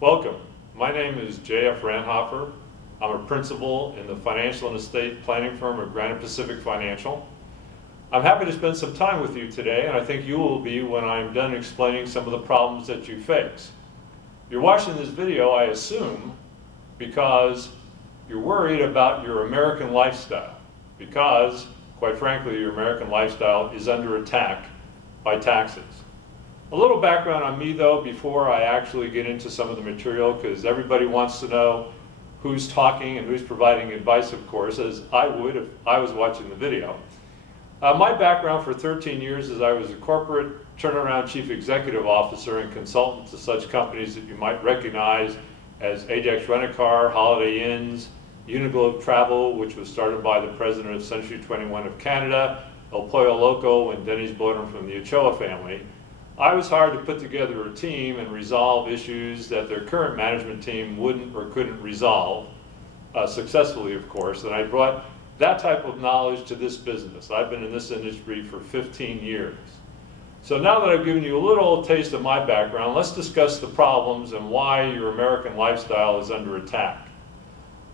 Welcome. My name is J.F. Ranhofer. I'm a principal in the financial and estate planning firm at Granite Pacific Financial. I'm happy to spend some time with you today, and I think you will be when I'm done explaining some of the problems that you face. You're watching this video, I assume, because you're worried about your American lifestyle, because, quite frankly, your American lifestyle is under attack by taxes. A little background on me, though, before I actually get into some of the material, because everybody wants to know who's talking and who's providing advice, of course, as I would if I was watching the video. My background for 13 years is I was a corporate turnaround chief executive officer and consultant to such companies that you might recognize as Ajax Rent-A-Car, Holiday Inns, Uniglobe Travel, which was started by the president of Century 21 of Canada, El Pollo Loco, and Denny's bought them from the Ochoa family. I was hired to put together a team and resolve issues that their current management team wouldn't or couldn't resolve, successfully, of course, and I brought that type of knowledge to this business. I've been in this industry for 15 years. So now that I've given you a little taste of my background, let's discuss the problems and why your American lifestyle is under attack.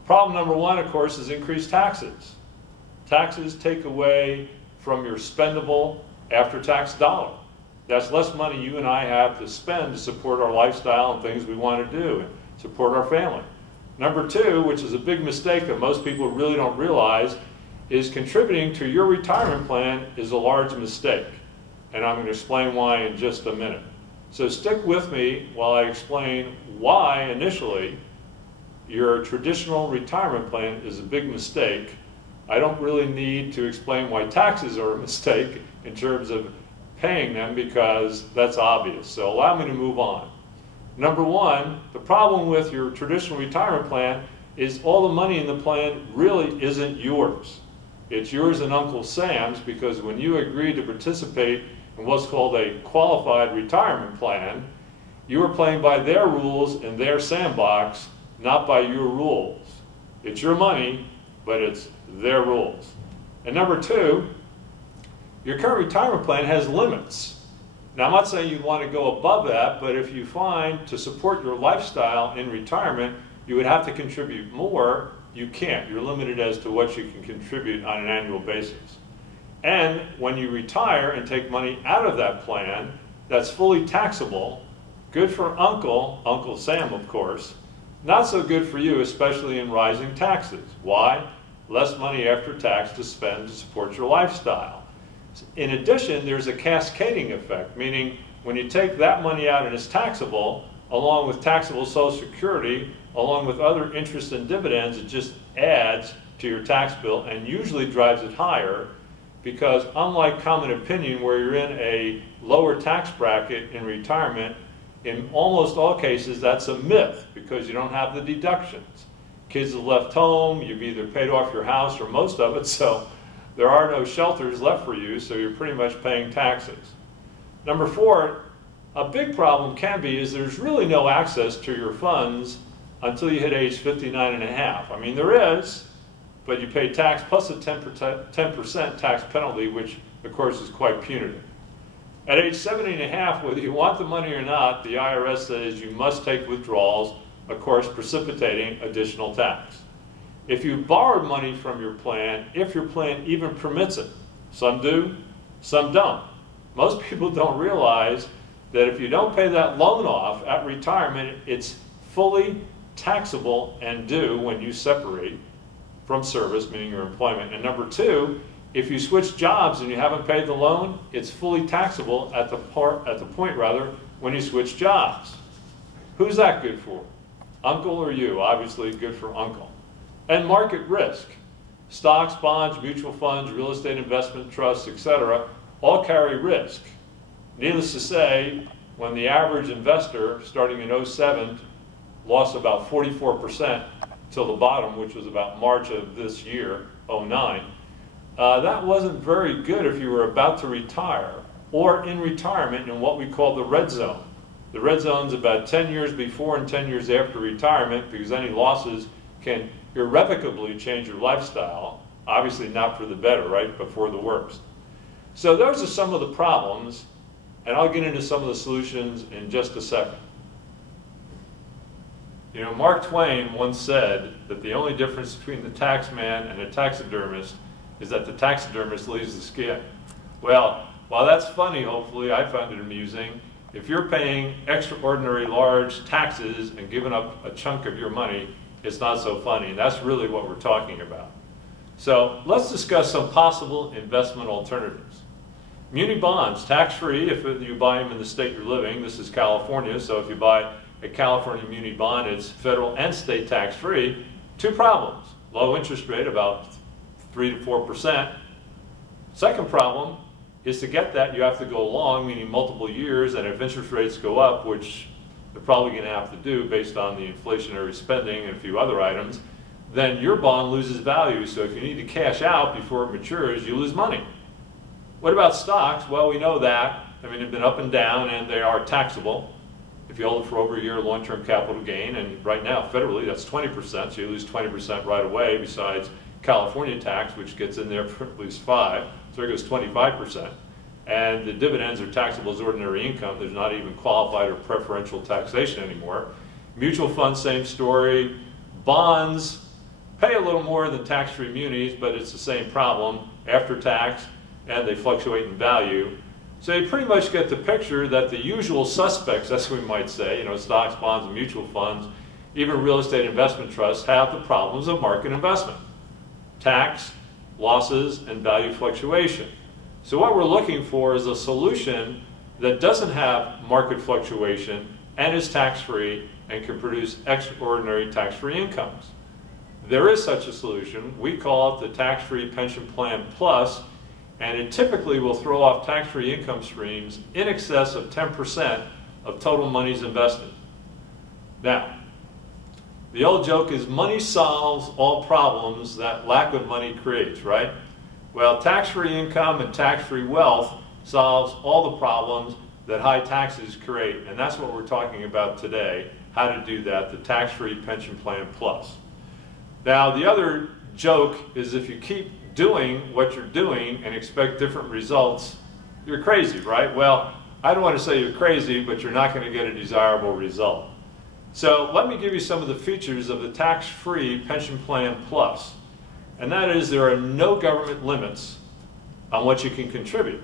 Problem number one, of course, is increased taxes. Taxes take away from your spendable after-tax dollar. That's less money you and I have to spend to support our lifestyle and things we want to do and support our family. Number two, which is a big mistake that most people really don't realize, is contributing to your retirement plan is a large mistake. And I'm going to explain why in just a minute. So stick with me while I explain why initially your traditional retirement plan is a big mistake. I don't really need to explain why taxes are a mistake in terms of paying them, because that's obvious. So allow me to move on. Number one, the problem with your traditional retirement plan is all the money in the plan really isn't yours. It's yours and Uncle Sam's, because when you agreed to participate in what's called a qualified retirement plan, you are playing by their rules in their sandbox, not by your rules. It's your money, but it's their rules. And number two, your current retirement plan has limits. Now, I'm not saying you want to go above that, but if you find to support your lifestyle in retirement, you would have to contribute more, you can't. You're limited as to what you can contribute on an annual basis. And when you retire and take money out of that plan, that's fully taxable. Good for Uncle Sam, of course. Not so good for you, especially in rising taxes. Why? Less money after tax to spend to support your lifestyle. In addition, there's a cascading effect, meaning when you take that money out and it's taxable, along with taxable Social Security, along with other interest and dividends, it just adds to your tax bill and usually drives it higher, because unlike common opinion where you're in a lower tax bracket in retirement, in almost all cases that's a myth because you don't have the deductions. Kids have left home, you've either paid off your house or most of it, so there are no shelters left for you, so you're pretty much paying taxes. Number four, a big problem can be is there's really no access to your funds until you hit age 59 and a half. I mean, there is, but you pay tax plus a 10% tax penalty, which of course is quite punitive. At age 70 and a half, whether you want the money or not, the IRS says you must take withdrawals, of course precipitating additional tax. If you borrowed money from your plan, if your plan even permits it, some do, some don't. Most people don't realize that if you don't pay that loan off at retirement, it's fully taxable and due when you separate from service, meaning your employment. And number two, if you switch jobs and you haven't paid the loan, it's fully taxable at the point when you switch jobs. Who's that good for? Uncle or you? Obviously good for Uncle. And market risk. Stocks, bonds, mutual funds, real estate investment trusts, etc., all carry risk. Needless to say, when the average investor, starting in 07, lost about 44% till the bottom, which was about March of this year, 09, that wasn't very good if you were about to retire or in retirement in what we call the red zone. The red zone's about 10 years before and 10 years after retirement, because any losses can irrevocably change your lifestyle, obviously not for the better, right, but for the worst. So those are some of the problems, and I'll get into some of the solutions in just a second. You know, Mark Twain once said that the only difference between the tax man and a taxidermist is that the taxidermist leaves the skin. Well, while that's funny, hopefully, I found it amusing. If you're paying extraordinary large taxes and giving up a chunk of your money, it's not so funny. And that's really what we're talking about. So let's discuss some possible investment alternatives. Muni bonds, tax-free if you buy them in the state you're living. This is California, so if you buy a California muni bond, it's federal and state tax-free. Two problems: low interest rate, about 3 to 4%. Second problem is to get that, you have to go long, meaning multiple years, and if interest rates go up, which they're probably going to have to do based on the inflationary spending and a few other items, then your bond loses value. So if you need to cash out before it matures, you lose money. What about stocks? Well, we know that. I mean, they've been up and down, and they are taxable if you hold it for over a year, long-term capital gain, and right now, federally, that's 20%, so you lose 20% right away, besides California tax, which gets in there for at least 5, so it goes 25%. And the dividends are taxable as ordinary income. There's not even qualified or preferential taxation anymore. Mutual funds, same story. Bonds pay a little more than tax-free munis, but it's the same problem after tax, and they fluctuate in value. So you pretty much get the picture that the usual suspects, as we might say, you know, stocks, bonds, and mutual funds, even real estate investment trusts, have the problems of market investment: tax, losses, and value fluctuation. So what we're looking for is a solution that doesn't have market fluctuation and is tax-free and can produce extraordinary tax-free incomes. There is such a solution. We call it the Tax-Free Pension Plan Plus, and it typically will throw off tax-free income streams in excess of 10% of total monies invested. Now, the old joke is money solves all problems that lack of money creates, right? Well, tax-free income and tax-free wealth solves all the problems that high taxes create, and that's what we're talking about today, how to do that, the Tax-Free Pension Plan Plus. Now, the other joke is if you keep doing what you're doing and expect different results, you're crazy, right? Well, I don't want to say you're crazy, but you're not going to get a desirable result. So let me give you some of the features of the Tax-Free Pension Plan Plus. And that is, there are no government limits on what you can contribute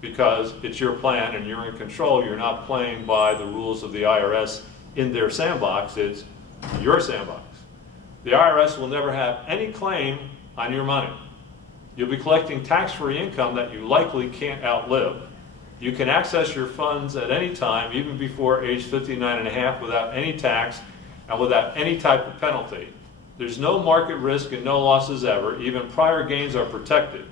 because it's your plan and you're in control. You're not playing by the rules of the IRS in their sandbox. It's your sandbox. The IRS will never have any claim on your money. You'll be collecting tax-free income that you likely can't outlive. You can access your funds at any time, even before age 59 and a half, without any tax and without any type of penalty. There's no market risk and no losses ever. Even prior gains are protected.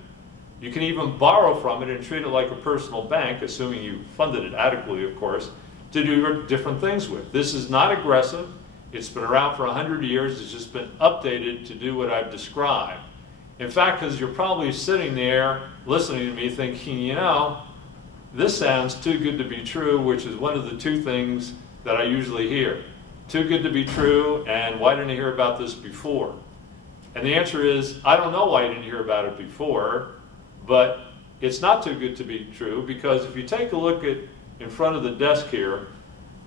You can even borrow from it and treat it like a personal bank, assuming you funded it adequately, of course, to do different things with. This is not aggressive. It's been around for 100 years. It's just been updated to do what I've described. In fact, because you're probably sitting there listening to me thinking, you know, this sounds too good to be true, which is one of the two things that I usually hear. Too good to be true, and why didn't I hear about this before? And the answer is, I don't know why you didn't hear about it before, but it's not too good to be true, because if you take a look at in front of the desk here,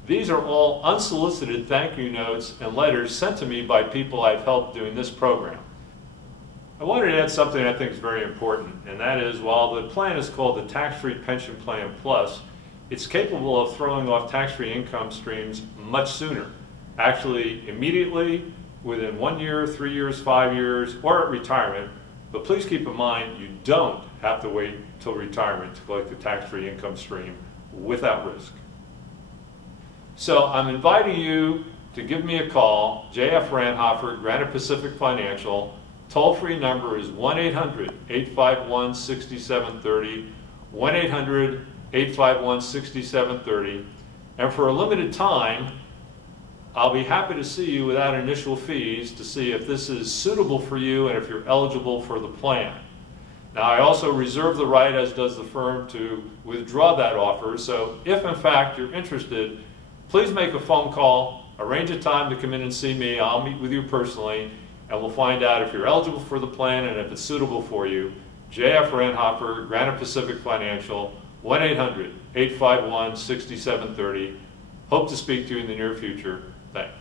these are all unsolicited thank you notes and letters sent to me by people I've helped doing this program. I wanted to add something I think is very important, and that is, while the plan is called the Tax-Free Pension Plan Plus, it's capable of throwing off tax-free income streams much sooner. Actually, immediately, within 1 year, 3 years, 5 years, or at retirement. But please keep in mind, you don't have to wait till retirement to collect the tax-free income stream without risk. So I'm inviting you to give me a call, J.F. Ranhofer, Granite Pacific Financial. Toll-free number is 1-800-851-6730, 1-800-851-6730. And for a limited time, I'll be happy to see you without initial fees to see if this is suitable for you and if you're eligible for the plan. Now, I also reserve the right, as does the firm, to withdraw that offer. So if in fact you're interested, please make a phone call, arrange a time to come in and see me. I'll meet with you personally, and we'll find out if you're eligible for the plan and if it's suitable for you. J.F. Ranhofer, Granite Pacific Financial, 1-800-851-6730. Hope to speak to you in the near future. Thanks.